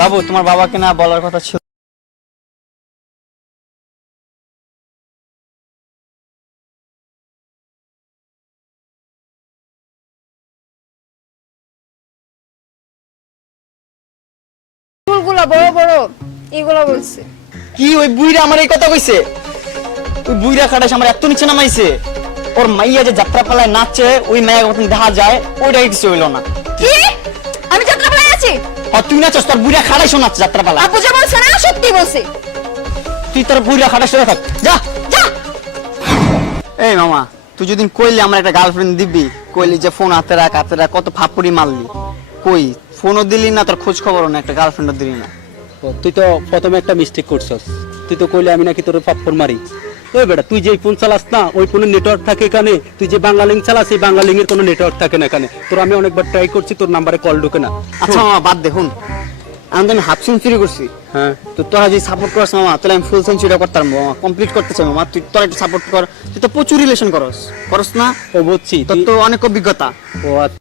বাবু তোমার বাবাকে না বলার কথা ছিল। ফুলগুলা বড় বড় এগুলা বলছে। কি ওই বুইরা আমার এই কথা কইছে? ওই বুইরা খাটাস আমার এত নিচে নামাইছে। ওর মাইয়া যে যাত্রা পালায় নাচে ওই মাইয়া মতন দেখা যায় ওইটা কিছু হইলো না। কি আমি যাত্রা পালায় আছি? তুই নাচস, তোর বুইরা খাটাই শোনাচ্ছে যাত্রা পালা। আপু যে বলছে না সত্যি বলছে। তুই তোর বুইরা খাটাস শোনা থাক, যা যা। এই মামা, তুই যদি কইলি আমার একটা গার্লফ্রেন্ড দিবি, কইলি যে ফোন হাতে রাখ কত ফাপুরি মারলি, কই ফোনও দিলি না, তোর খোঁজ খবরও না, একটা গার্লফ্রেন্ডও দিলি না। তুই তো প্রথমে একটা মিস্টেক করছস। তুই তো কইলে আমি নাকি তোর ফাপ্পর মারি। ওই বেটা তুই যে ফোন চালাস না ওই ফোনের নেটওয়ার্ক থাকে এখানে। তুই যে বাংলালিংক চালাস এই বাংলালিংক এর কোনো নেটওয়ার্ক থাকে না এখানে। তোর আমি অনেকবার ট্রাই করছি, তোর নাম্বারে কল ঢোকে না। আচ্ছা মামা বাদ দেখুন, আমি হাফ সেঞ্চুরি করছি। হ্যাঁ তো তোরা যদি সাপোর্ট করছ মামা, তাহলে আমি ফুল সেঞ্চুরিটা করতাম মামা, কমপ্লিট করতে চাই মামা। তুই তোরা একটু সাপোর্ট কর, তুই তো প্রচুর রিলেশন করস না? ও বুঝছি, তোর তো অনেক অভিজ্ঞতা। ও আচ্ছা।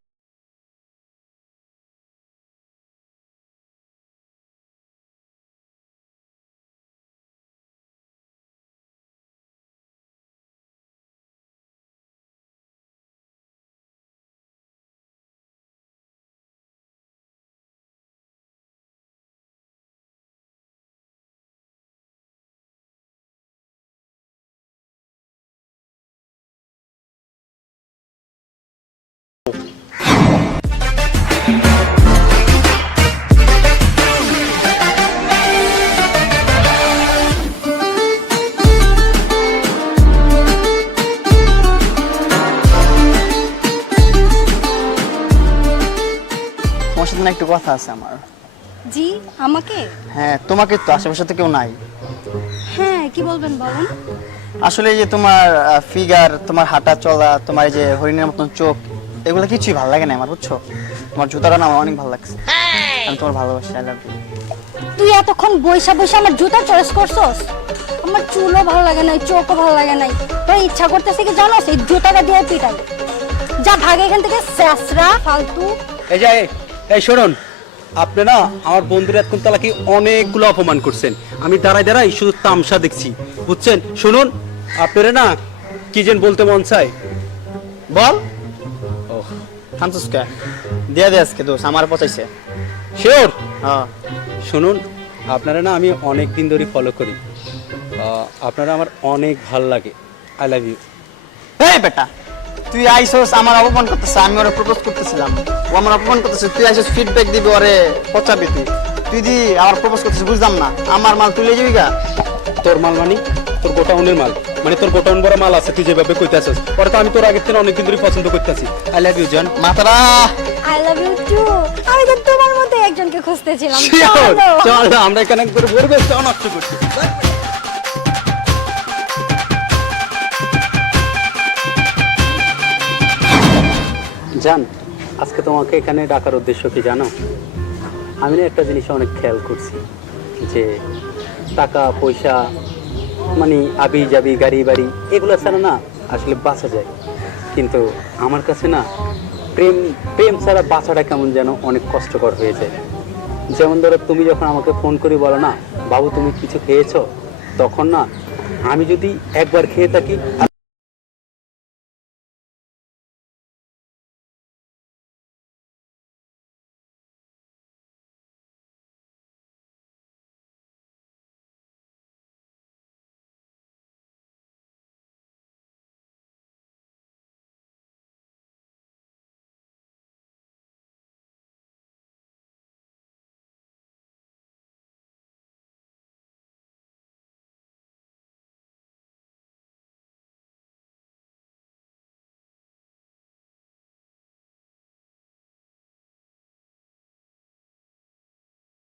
তোমার সাথে না একটু কথা আছে আমার। জি আমাকে? হ্যাঁ তোমাকে, তো আশেপাশে তো কেউ নাই। হ্যাঁ কি বলবেন বলেন। আসলে এই যে তোমার ফিগার, তোমার হাঁটা চলা, তোমার এই যে হরিণের মতন চোখ, এগুলো কিছুই ভালো লাগে না আমার, বুঝছো? তোমার জুতাটা না আমার অনেক ভালো লাগছে, আমি তোমার ভালোবাসি। I love you. তুই এতক্ষণ বইসা বইসা আমার জুতা চয়েস করছস? আমার চুলও ভালো লাগে নাই, চোখও ভালো লাগে নাই, তোর ইচ্ছা করতেছে কি জানোস এই জুতাটা দিয়ে পিটাই। যা ভাগ এখান থেকে, স্যাসরা ফালতু। এই যে এই শুনুন, আপনি না আমার বন্ধুরা এতক্ষণ তালাকি অনেকগুলো অপমান করছেন। আমি দাঁড়াই দাঁড়াই শুধু তামসা দেখছি, বুঝছেন? শুনুন, আপনারা না কি যেন বলতে মন চায় বল। ও থামছিস কে? দিয়ে দে আজকে দোষ, আমার পচাইছে। শিওর। হ্যাঁ শুনুন, আপনারা না আমি অনেক দিন ধরে ফলো করি, আপনারা আমার অনেক ভাল লাগে। I love you. এই বেটা, তুই আইসোস আমার অপমান করতেছ, আমি ওরে প্রপোজ করতেছিলাম, ও আমার অপমান করতেছে, তুই আইসোস ফিডব্যাক দিবি ওরে, পচাবি তুই। তুই দি আমার প্রপোজ করতেছিস, বুঝলাম না, আমার মাল তুই লয়ে যাবি গা? তোর মাল মানে তোর গোটাউনের মাল, মানে তোর গোটাউন বড় মাল আছে, তুই যেভাবে কইতাছিস ওরা তো আমি তোর আগের থেকে অনেকদিন ধরে পছন্দ করতেছি। আই লাভ ইউ জান। মাতারা আই লাভ ইউ টু। আমি তো তোমার মতো একজনকে খুঁজতেছিলাম। চল আমরা এখানে করে বলবে নষ্ট করছি। জান, আজকে তোমাকে এখানে ডাকার উদ্দেশ্য কি জানো? আমি না একটা জিনিস অনেক খেয়াল করছি যে টাকা পয়সা মানে আবি যাবি গাড়ি বাড়ি এগুলো ছাড়া না আসলে বাঁচা যায়, কিন্তু আমার কাছে না প্রেম প্রেম ছাড়া বাঁচাটা কেমন যেন অনেক কষ্টকর হয়ে যায়। যেমন ধরো তুমি যখন আমাকে ফোন করে বলো না বাবু তুমি কিছু খেয়েছো, তখন না আমি যদি একবার খেয়ে থাকি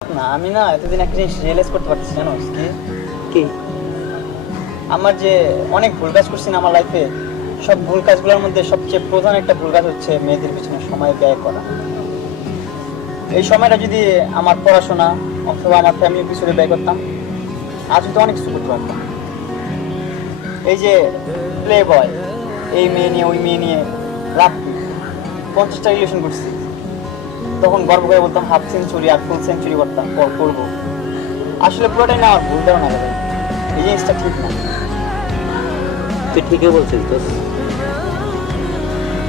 না, আমি না এতদিন একটা জিনিস রিয়েলাইজ করতে পারতেছি, জানো কি? কি আমার যে অনেক ভুল কাজ করছি না আমার লাইফে, সব ভুল কাজগুলোর মধ্যে সবচেয়ে প্রধান একটা ভুল কাজ হচ্ছে মেয়েদের পিছনে সময় ব্যয় করা। এই সময়টা যদি আমার পড়াশোনা অথবা আমার ফ্যামিলির পিছনে ব্যয় করতাম, আজ তো অনেক কিছু করতে পারতাম। এই যে প্লে বয়, এই মেয়ে নিয়ে ওই মেয়ে নিয়ে লাভ 50টা রিলেশন করছি, তখন গর্ব করে বলতাম হাফ সেঞ্চুরি আর ফুল সেঞ্চুরি করবো। আসলে পুরোটাই না আমার ভুল ধারণা ভাই, এই জিনিসটা ঠিক না। তুই ঠিকই বলছিস দোস্ত।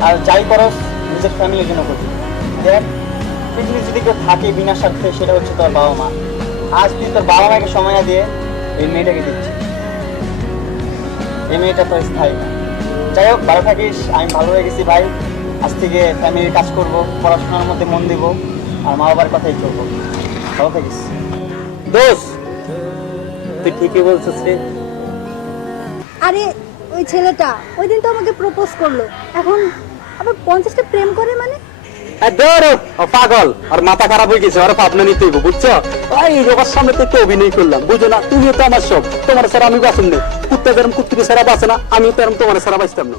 আর যাই করস নিজের ফ্যামিলির জন্য করবি। দেখ পৃথিবী যদি কেউ থাকে বিনা স্বার্থে সেটা হচ্ছে তোর বাবা মা। আজ তুই তোর বাবা মাকে সময় না দিয়ে এই মেয়েটাকে দিচ্ছিস, এই মেয়েটা তো স্থায়ী না। যাই হোক ভালো থাকিস, আমি ভালো হয়ে গেছি ভাই। আজ থেকে ফ্যামিলির কাজ করব, পড়াশোনার মধ্যে মন দিব, আর মা বাবার কথাই করবো। ভালো থাকিস দোস্ত, তুই ঠিকই বলছিস রে। আরে ওই ছেলেটা ওই দিন তো আমাকে প্রপোজ করলো, এখন আবার 50টা প্রেম করে মানে? পাগল আর মাথা খারাপ হয়ে গেছে, আর ভাবনা নিতে হইব, বুঝছো? এই রোগার সামনে তো অভিনয় করলাম, বুঝো না? তুমিও তো আমার সব, তোমার ছাড়া আমি বাঁচুন না। কুত্তা যেরকম কুত্তিকে ছাড়া বাঁচে না, আমিও তো এরকম তোমার ছাড়া বাঁচতাম না।